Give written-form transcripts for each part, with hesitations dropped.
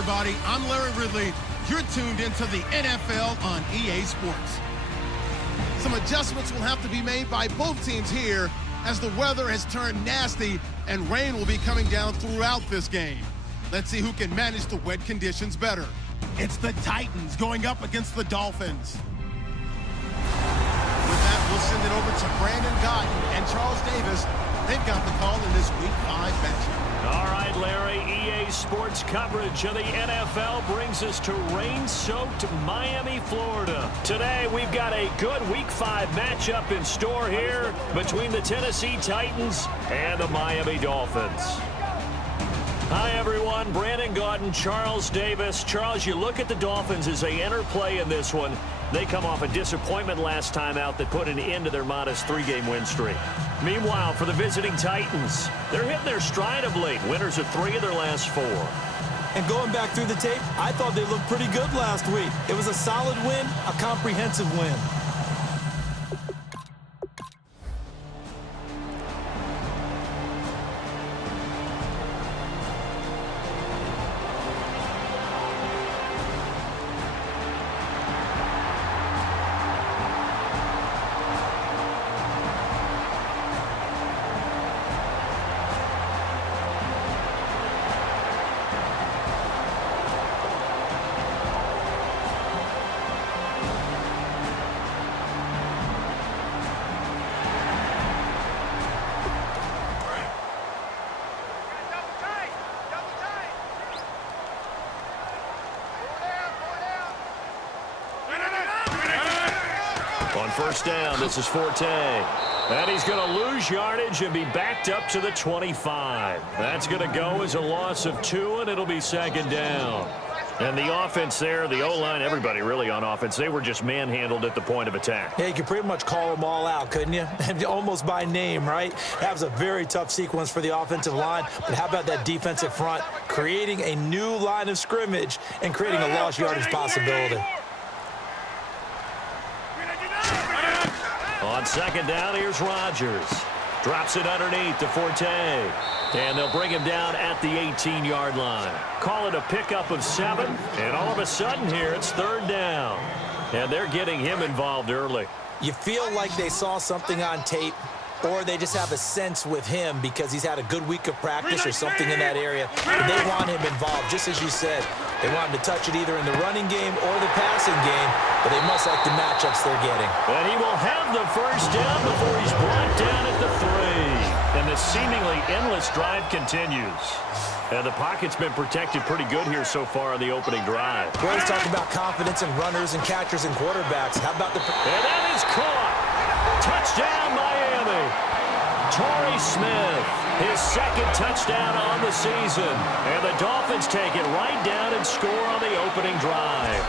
everybody. I'm Larry Ridley. You're tuned into the NFL on EA Sports. Some adjustments will have to be made by both teams here as the weather has turned nasty and rain will be coming down throughout this game. Let's see who can manage the wet conditions better. It's the Titans going up against the Dolphins. With that, we'll send it over to Brandon Gaudin and Charles Davis. They've got the call in this Week 5 matchup. All right, Larry, EA Sports coverage of the NFL brings us to rain-soaked Miami, Florida. Today, we've got a good Week 5 matchup in store here between the Tennessee Titans and the Miami Dolphins. Hi, everyone. Brandon Gaudin, Charles Davis. Charles, you look at the Dolphins as they enter play in this one. They come off a disappointment last time out that put an end to their modest 3-game win streak. Meanwhile, for the visiting Titans, they're hitting their stride of late. Winners of 3 of their last 4. And going back through the tape, I thought they looked pretty good last week. It was a solid win, a comprehensive win. On first down, this is Forte. And he's going to lose yardage and be backed up to the 25. That's going to go as a loss of 2, and it'll be second down. And the offense there, the O-line, everybody really on offense, they were just manhandled at the point of attack. Yeah, you could pretty much call them all out, couldn't you? Almost by name, right? That was a very tough sequence for the offensive line. But how about that defensive front creating a new line of scrimmage and creating a lost yardage possibility? On second down, here's Rodgers. Drops it underneath to Forte. And they'll bring him down at the 18-yard line. Call it a pickup of 7. And all of a sudden here, it's third down. And they're getting him involved early. You feel like they saw something on tape, or they just have a sense with him because he's had a good week of practice or something in that area. And they want him involved, just as you said. They want him to touch it either in the running game or the passing game, but they must like the matchups they're getting. And he will have the first down before he's brought down at the 3. And the seemingly endless drive continues. And the pocket's been protected pretty good here so far on the opening drive. We always talk about confidence in runners and catchers and quarterbacks. How about the... And that is caught. Touchdown, Miami. Torrey Smith, his second touchdown on the season. And the Dolphins take it right down and score on the opening drive.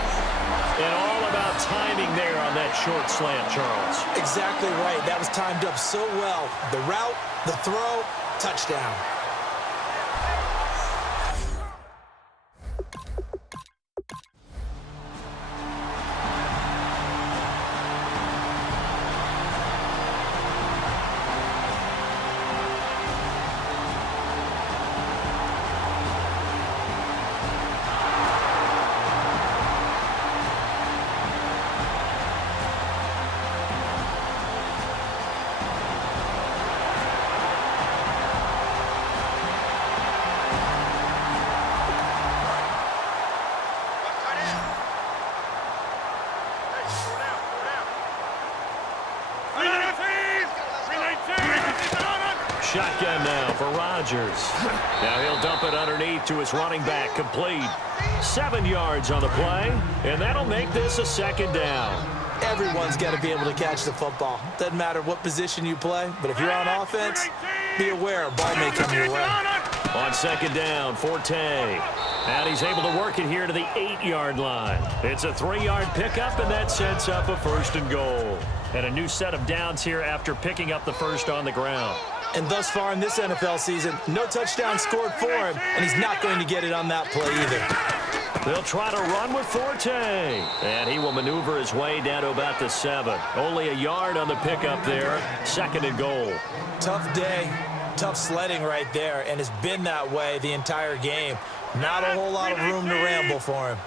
And all about timing there on that short slant, Charles. Exactly right. That was timed up so well. The route, the throw, touchdown. Shotgun now for Rodgers. Now he'll dump it underneath to his running back, complete. 7 yards on the play, and that'll make this a second down. Everyone's got to be able to catch the football. Doesn't matter what position you play, but if you're on offense, be aware a ball may come your way. On second down, Forte. And he's able to work it here to the 8-yard line. It's a 3-yard pickup, and that sets up a first and goal. And a new set of downs here after picking up the first on the ground. And thus far in this NFL season, no touchdown scored for him, and he's not going to get it on that play either. They'll try to run with Forte. And he will maneuver his way down to about the 7. Only a yard on the pickup there. Second and goal. Tough day. Tough sledding right there, and it's been that way the entire game. Not a whole lot of room to ramble for him.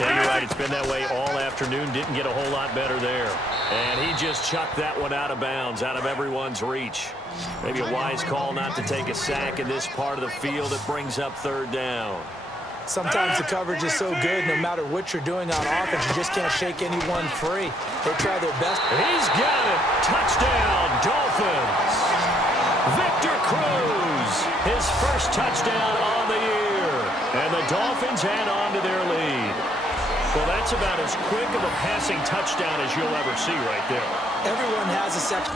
Yeah, you're right. It's been that way all afternoon. Didn't get a whole lot better there. And he just chucked that one out of bounds, out of everyone's reach. Maybe a wise call not to take a sack in this part of the field. It brings up third down. Sometimes the coverage is so good, no matter what you're doing on offense, you just can't shake anyone free. They try their best. He's got it. Touchdown, Dolphins. Victor Cruz, his first touchdown on the year. And the Dolphins add on to their lead. Well, that's about as quick of a passing touchdown as you'll ever see right there. Everyone has a section.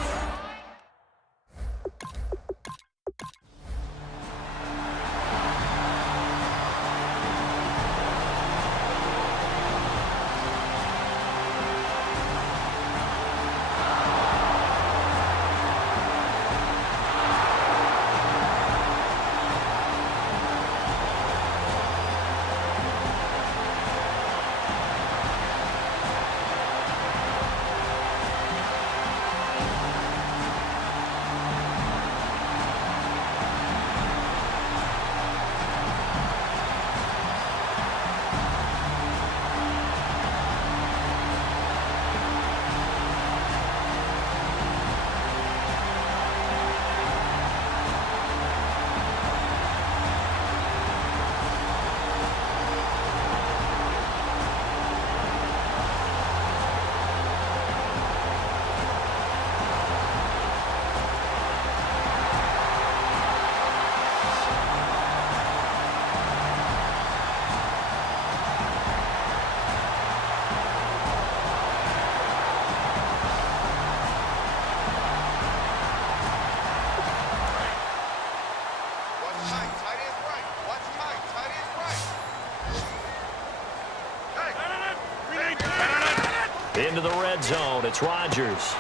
Into the red zone. It's Rodgers.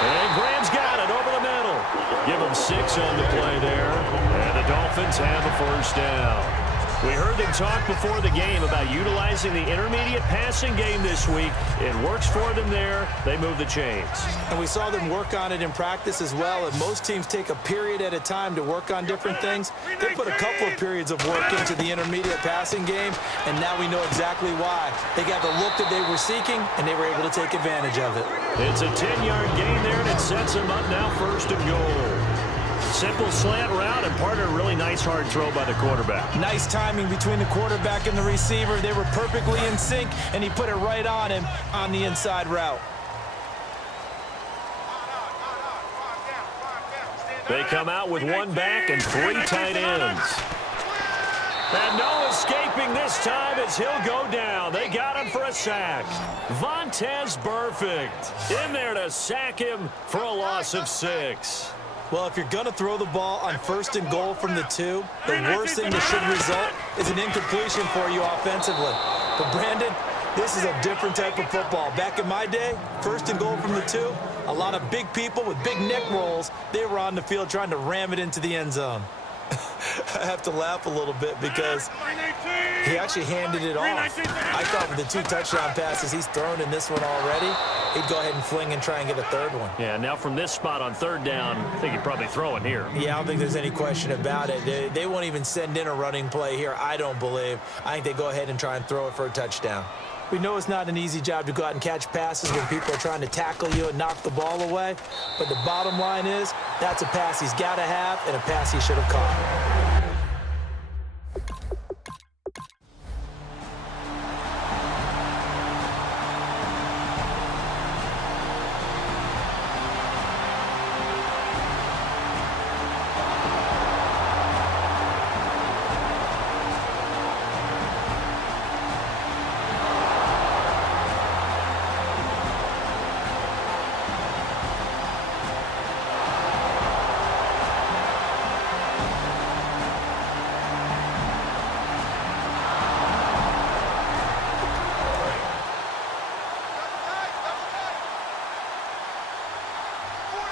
And Graham's got it over the middle. Give him 6 on the play there. And the Dolphins have a first down. We heard them talk before the game about utilizing the intermediate passing game this week. It works for them there. They move the chains. And we saw them work on it in practice as well. And most teams take a period at a time to work on different things. They put a couple of periods of work into the intermediate passing game, and now we know exactly why. They got the look that they were seeking, and they were able to take advantage of it. It's a 10-yard gain there, and it sets them up now first and goal. Simple slant route, and part of a really nice hard throw by the quarterback. Nice timing between the quarterback and the receiver. They were perfectly in sync, and he put it right on him on the inside route. They come out with one back and 3 tight ends. And no escaping this time as he'll go down. They got him for a sack. Vontaze Burfict in there to sack him for a loss of 6. Well, if you're going to throw the ball on first and goal from the 2, the worst thing that should result is an incompletion for you offensively. But, Brandon, this is a different type of football. Back in my day, first and goal from the 2, a lot of big people with big neck rolls, they were on the field trying to ram it into the end zone. I have to laugh a little bit because he actually handed it off. I thought with the 2 touchdown passes he's thrown in this one already, he'd go ahead and fling and try and get a third one. Yeah, now from this spot on third down, I think he'd probably throw it here. Yeah, I don't think there's any question about it. They won't even send in a running play here, I don't believe. I think they go ahead and try and throw it for a touchdown. We know it's not an easy job to go out and catch passes when people are trying to tackle you and knock the ball away. But the bottom line is, that's a pass he's got to have and a pass he should have caught.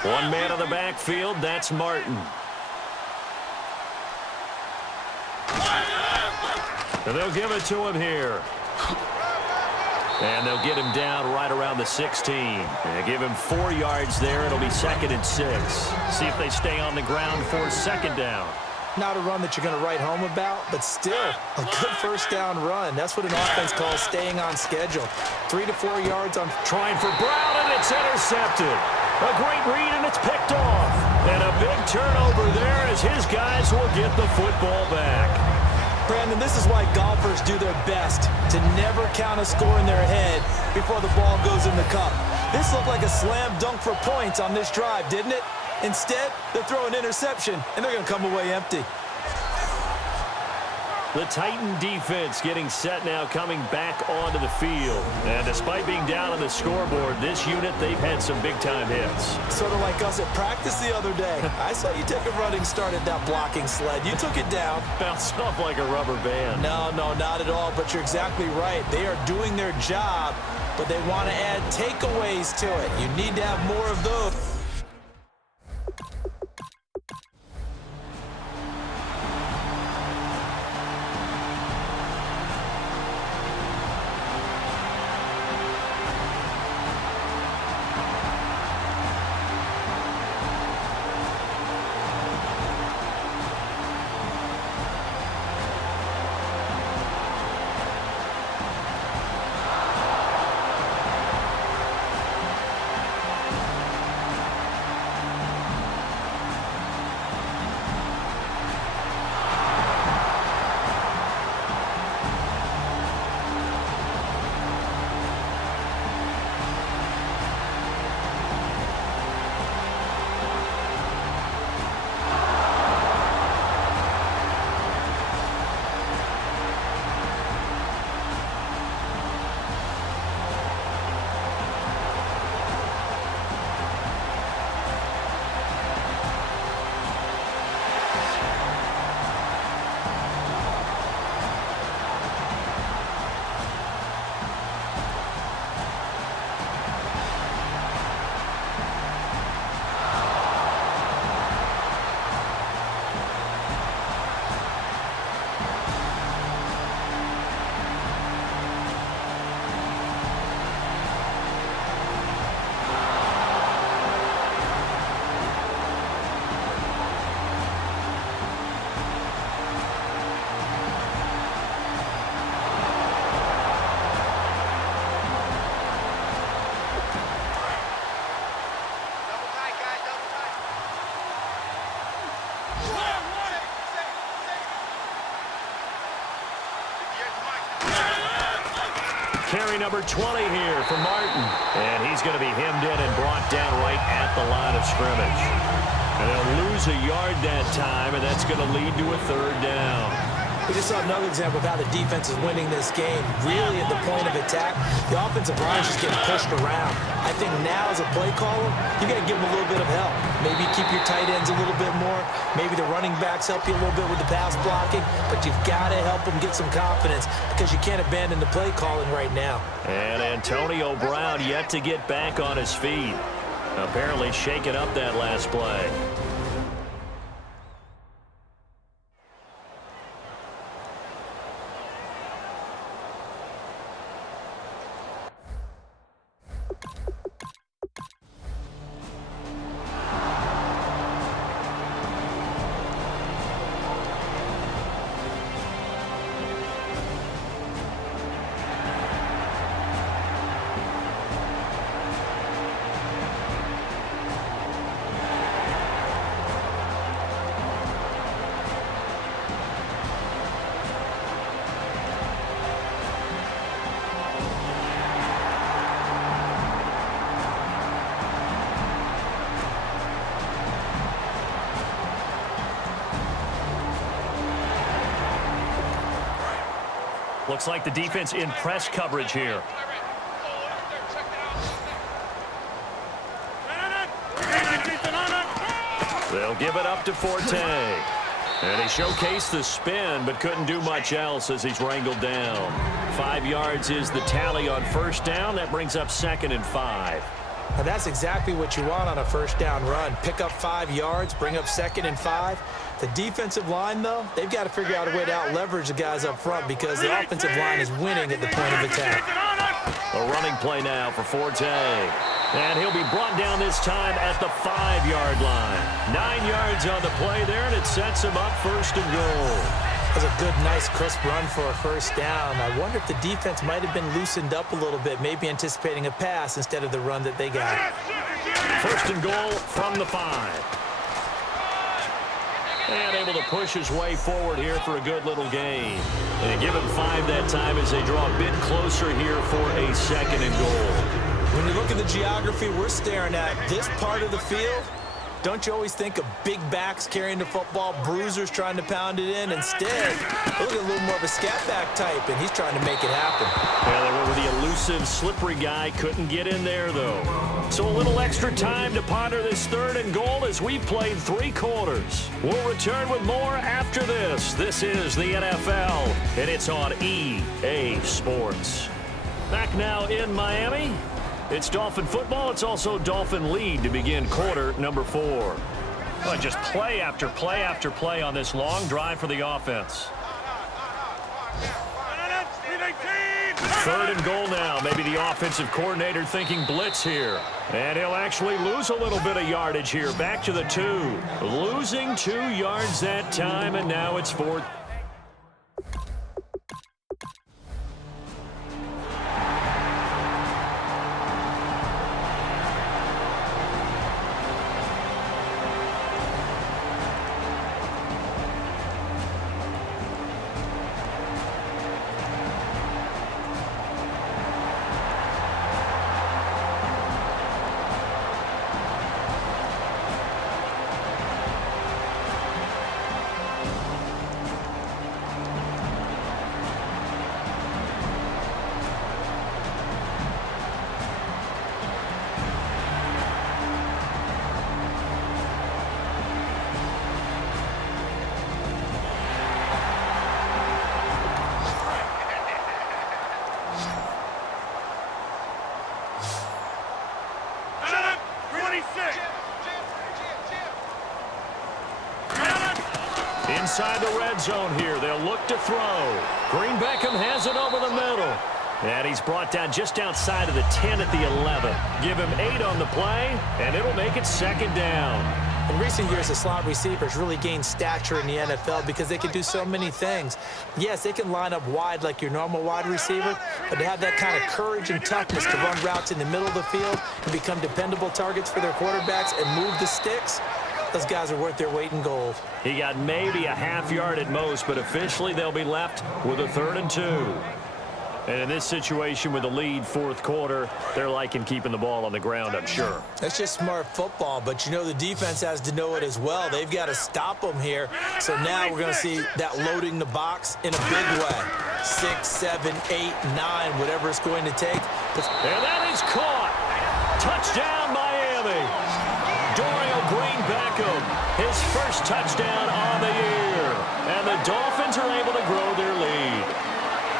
One man on the backfield, that's Martin. And they'll give it to him here. And they'll get him down right around the 16. And give him 4 yards there. It'll be 2nd and 6. See if they stay on the ground for 2nd down. Not a run that you're going to write home about, but still a good first down run. That's what an offense calls staying on schedule. 3 to 4 yards on. Trying for Brown, and it's intercepted. A great read, and it's picked off. And a big turnover there as his guys will get the football back. Brandon, this is why golfers do their best to never count a score in their head before the ball goes in the cup. This looked like a slam dunk for points on this drive, didn't it? Instead, they'll throw an interception, and they're going to come away empty. The Titan defense getting set now, coming back onto the field. And despite being down on the scoreboard, this unit, they've had some big-time hits. Sort of like us at practice the other day. I saw you take a running start at that blocking sled. You took it down. Bounced off like a rubber band. No, not at all, but you're exactly right. They are doing their job, but they want to add takeaways to it. You need to have more of those. Carry number 20 here for Martin. And he's going to be hemmed in and brought down right at the line of scrimmage. And they'll lose a yard that time, and that's going to lead to a 3rd down. We just saw another example of how the defense is winning this game. Really at the point of attack, the offensive line is just getting pushed around. I think now as a play caller, you got to give them a little bit of help. Maybe keep your tight ends a little bit more. Maybe the running backs help you a little bit with the pass blocking. But you've got to help them get some confidence because you can't abandon the play calling right now. And Antonio Brown yet to get back on his feet. Apparently shaking up that last play. Looks like the defense in press coverage here. They'll give it up to Forte. And he showcased the spin, but couldn't do much else as he's wrangled down. 5 yards is the tally on 1st down. That brings up 2nd and 5. And that's exactly what you want on a 1st down run. Pick up 5 yards, bring up 2nd and 5. The defensive line, though, they've got to figure out a way to out-leverage the guys up front because the offensive line is winning at the point of attack. A running play now for Forte. And he'll be brought down this time at the 5-yard line. 9 yards on the play there, and it sets him up 1st and goal. That was a good, nice, crisp run for a 1st down. I wonder if the defense might have been loosened up a little bit, maybe anticipating a pass instead of the run that they got. 1st and goal from the 5. And able to push his way forward here for a good little gain. And give him 5 that time as they draw a bit closer here for a 2nd and goal. When you look at the geography we're staring at, this part of the field, don't you always think of big backs carrying the football, bruisers trying to pound it in? Instead, look at a little more of a scat back type, and he's trying to make it happen. Yeah, they went with the elusive, slippery guy. Couldn't get in there, though. So a little extra time to ponder this 3rd and goal as we've played 3 quarters. We'll return with more after this. This is the NFL, and it's on EA Sports. Back now in Miami. It's Dolphin football. It's also Dolphin lead to begin quarter number 4. Well, just play after play after play on this long drive for the offense. 3rd and goal now. Maybe the offensive coordinator thinking blitz here. And he'll actually lose a little bit of yardage here. Back to the 2. Losing 2 yards that time, and now it's 4th. Inside the red zone here. They'll look to throw. Green Beckham has it over the middle. And he's brought down just outside of the 10 at the 11. Give him 8 on the play, and it'll make it 2nd down. In recent years, the slot receivers really gained stature in the NFL because they can do so many things. Yes, they can line up wide like your normal wide receiver, but to have that kind of courage and toughness to run routes in the middle of the field and become dependable targets for their quarterbacks and move the sticks, those guys are worth their weight in gold. He got maybe a half yard at most, but officially they'll be left with a 3rd and 2. And in this situation with the lead 4th quarter, they're liking keeping the ball on the ground, I'm sure. That's just smart football, but you know the defense has to know it as well. They've got to stop them here. So now we're going to see that loading the box in a big way. 6, 7, 8, 9, whatever it's going to take. And that is caught. Touchdown, Miami. Dorial Green Beckham, his 1st touchdown on the year. And the Dolphins are able to grow their lead.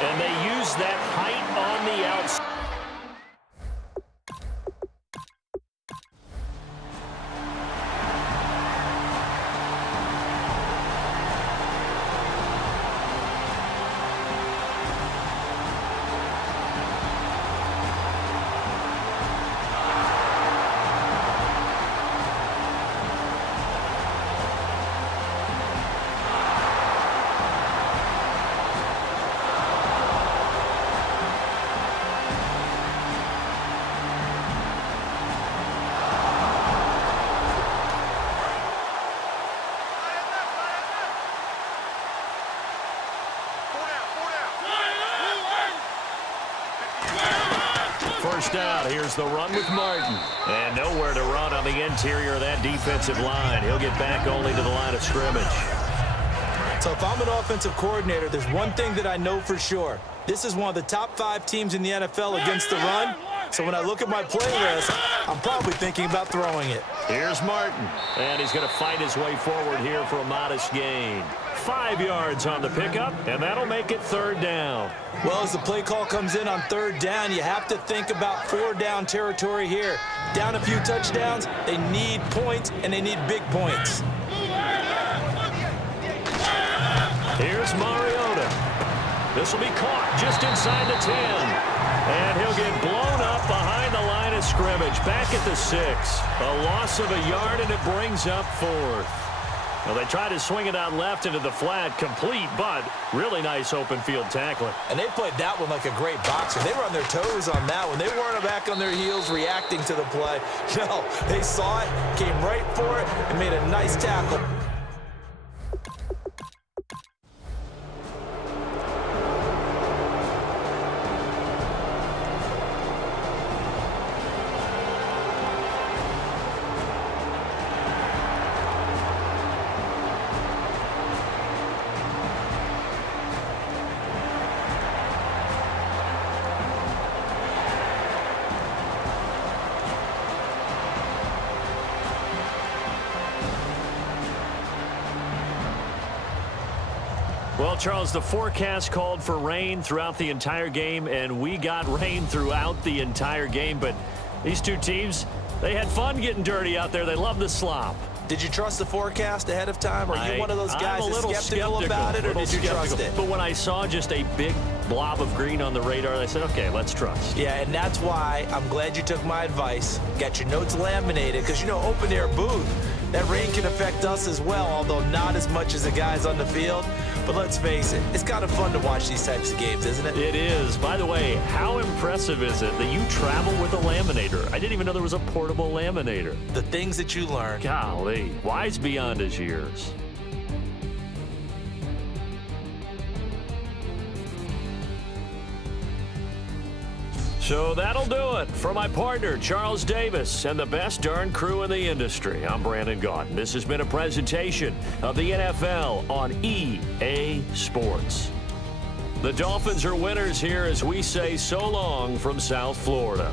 And they use that height on the outside. First down, here's the run with Martin. And nowhere to run on the interior of that defensive line. He'll get back only to the line of scrimmage. So if I'm an offensive coordinator, there's one thing that I know for sure. This is one of the top 5 teams in the NFL against the run. So when I look at my playlist, I'm probably thinking about throwing it. Here's Martin. And he's going to fight his way forward here for a modest gain. 5 yards on the pickup, and that'll make it 3rd down. Well, as the play call comes in on 3rd down, you have to think about 4-down territory here. Down a few touchdowns, they need points, and they need big points. Here's Mariota. This will be caught just inside the 10. And he'll get blown up behind the line of scrimmage. Back at the 6. A loss of a yard, and it brings up 4th. Well, they tried to swing it out left into the flat, complete, but really nice open field tackling. And they played that one like a great boxer. They were on their toes on that one. They weren't back on their heels reacting to the play. No, they saw it, came right for it, and made a nice tackle. Well, Charles, the forecast called for rain throughout the entire game, and we got rain throughout the entire game. But these two teams, they had fun getting dirty out there. They love the slop. Did you trust the forecast ahead of time? Are you one of those guys that's skeptical about it, or did you trust it? But when I saw just a big blob of green on the radar, I said, okay, let's trust. Yeah, and that's why I'm glad you took my advice. Got your notes laminated, because, you know, open air booth, that rain can affect us as well, although not as much as the guys on the field. But let's face it, it's kind of fun to watch these types of games, isn't it? It is. By the way, how impressive is it that you travel with a laminator? I didn't even know there was a portable laminator. The things that you learn. Golly, wise beyond his years. So that'll do it. For my partner, Charles Davis, and the best darn crew in the industry, I'm Brandon Gaudin. This has been a presentation of the NFL on EA Sports. The Dolphins are winners here as we say so long from South Florida.